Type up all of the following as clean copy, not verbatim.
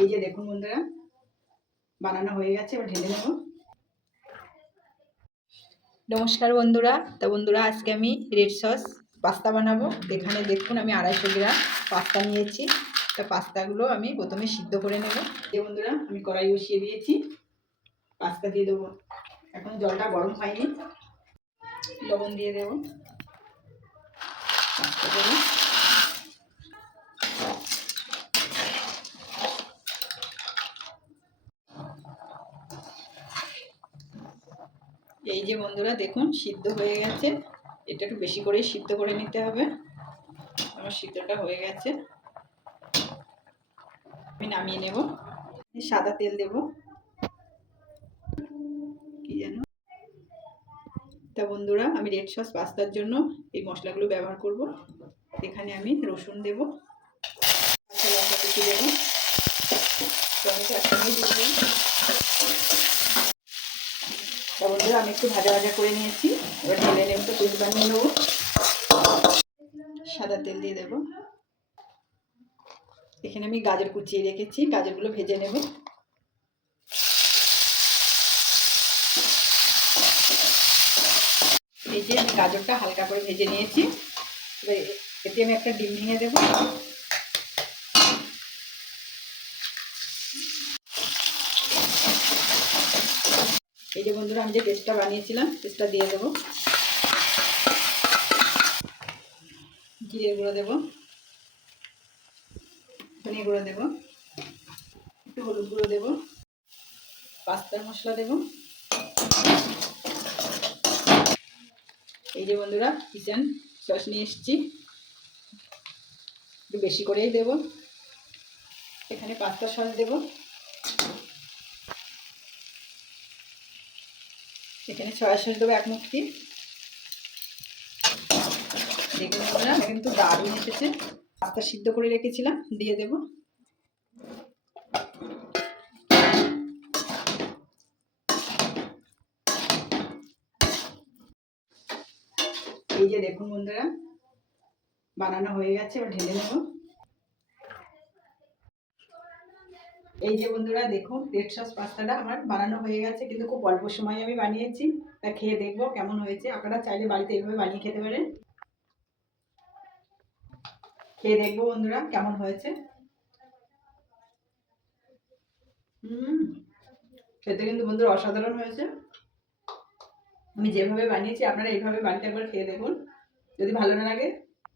এই যে দেখুন বন্ধুরা, বানানো হয়ে গেছে, এবার ঢেলে নেব। নমস্কার বন্ধুরা। তো বন্ধুরা, আজকে আমি রেড সস পাস্তা বানাবো। এখানে দেখুন আমি 250 গ্রাম পাস্তা নিয়েছি। তো পাস্তাগুলো আমি প্রথমে সিদ্ধ করে নেব। এই বন্ধুরা, আমি কড়াই বসিয়ে দিয়েছি, পাস্তা দিয়ে দেবো। এখন জলটা গরম হয়নি, লবণ দিয়ে দেবো। পাস্তা দেবো, এই যে বন্ধুরা দেখুন সিদ্ধ হয়ে গেছে। এটা একটু বেশি করেই সিদ্ধ করে নিতে হবে। আমার সিদ্ধটা হয়ে গেছে, আমি নামিয়ে নেব। সাদা তেল দেব, কি যেন। তা বন্ধুরা, আমি রেড সস পাস্তার জন্য এই মশলাগুলো ব্যবহার করব। এখানে আমি রসুন দেব, কাঁচা লঙ্কা কুচি দেব, টমেটো একসঙ্গেই দিয়ে দেব। তা বন্ধুরা, আমি একটু ভাজা ভাজা করে নিয়েছি, এবার ঢেলে নেব। তো তেল বানিয়ে নেব, সাদা তেল দিয়ে দেব। এখানে আমি গাজর কুচিয়ে রেখেছি, গাজরগুলো ভেজে নেব। এই যে আমি গাজরটা হালকা করে ভেজে নিয়েছি, এবার এতে আমি একটা ডিম ভেঙে দেব। এই যে বন্ধুরা, আমি যে পেস্টটা বানিয়েছিলাম, পেস্টটা দিয়ে দেব। জিরে গুঁড়ো দেব, ধনে গুঁড়ো দেব, একটু হলুদ গুঁড়ো দেব, পাস্তার মশলা দেব। এই যে বন্ধুরা, কিচেন সস নিয়ে এসেছি, একটু বেশি করেই দেব। এখানে পাস্তা সস দেব, এখানে সয়া সস দেবো 1 মুঠি। দেখুন বন্ধুরা, কিন্তু দারুণ এসেছে। পাস্তা সিদ্ধ করে রেখেছিলাম, দিয়ে দেব। এই যে দেখুন বন্ধুরা, বানানো হয়ে গেছে, এবার ঢেলে নেব। এই যে বন্ধুরা দেখুন, রেড সস পাস্তাটা আমার বানানো হয়ে গেছে, কিন্তু খুব অল্প সময় আমি বানিয়েছি। তা খেয়ে দেখবো কেমন হয়েছে। আপনারা চাইলে বাড়িতে এইভাবে বানিয়ে খেতে পারেন। খেয়ে দেখবো বন্ধুরা কেমন হয়েছে। খেতে কিন্তু বন্ধুরা অসাধারণ হয়েছে। আমি যেভাবে বানিয়েছি আপনারা এইভাবে বাড়িতে একবার খেয়ে দেখুন। যদি ভালো না লাগে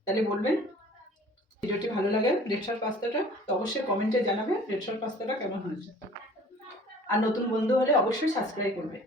তাহলে বলবেন। ভিডিওটি ভালো লাগে রেড সস পাস্তাটা, তো অবশ্যই কমেন্টে জানাবেন রেড সস পাস্তাটা কেমন হয়েছে। আর নতুন বন্ধু হলে অবশ্যই সাবস্ক্রাইব করবে।